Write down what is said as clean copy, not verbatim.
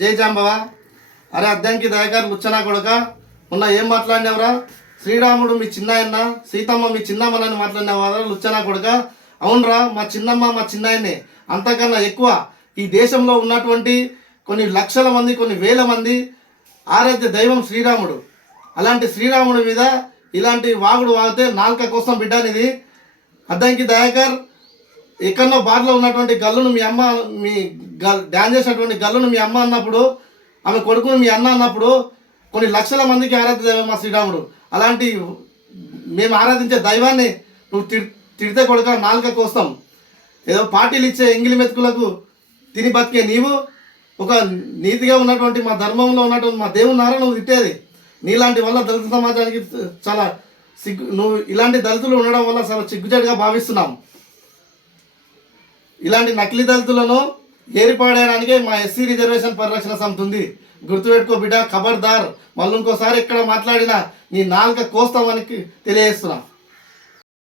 జై జాంబవ. అరే అద్దంకి దయాకర్ లుచ్చనా కొడుక, మొన్న ఏం మాట్లాడినావురా? శ్రీరాముడు మీ చిన్నాయన్న, సీతమ్మ మీ చిన్నమ్మలని మాట్లాడినావారా లుచ్చనా కొడుక? అవునరా, మా చిన్నమ్మ మా చిన్నాయన్నే. అంతకన్నా ఎక్కువ ఈ దేశంలో ఉన్నటువంటి కొన్ని లక్షల మంది, కొన్ని వేల మంది ఆరాధ్య దైవం శ్రీరాముడు. అలాంటి శ్రీరాముడి మీద ఇలాంటి వాగుడు వాగితే నాలుక కోసం బిడ్డనిది. అద్దంకి దయాకర్, ఎక్కడో బార్లో ఉన్నటువంటి గల్లును మీ అమ్మ, మీ డ్యాన్స్ చేసినటువంటి గల్లును మీ అమ్మ అన్నప్పుడు, ఆమె కొడుకును మీ అన్న అన్నప్పుడు కొన్ని లక్షల మందికి ఆరాధ్య దైవం మా శ్రీరాముడు. అలాంటి మేము ఆరాధించే దైవాన్ని నువ్వు తిడితే కొడుక నాలుక కోస్తాం. ఏదో పార్టీలు ఇచ్చే ఎంగిలి మెతుకులకు తిని బతికే నీవు ఒక నీతిగా ఉన్నటువంటి మా ధర్మంలో ఉన్నటువంటి మా దేవున్నారా నువ్వు తిట్టేది? నీలాంటి వల్ల దళిత సమాజానికి చాలా నువ్వు ఇలాంటి దళితులు ఉండడం వల్ల చాలా సిగ్గుచేటుగా భావిస్తున్నాం. ఇలాంటి నకిలీ దళితులను ఏరిపాడేయడానికే మా ఎస్సీ రిజర్వేషన్ పరిరక్షణ సమితి ఉంది. గుర్తుపెట్టుకో బిడ్డ, ఖబర్దార్. మళ్ళీ ఇంకోసారి ఎక్కడ మాట్లాడినా నీ నాలుక కోస్తామని తెలియజేస్తున్నాం.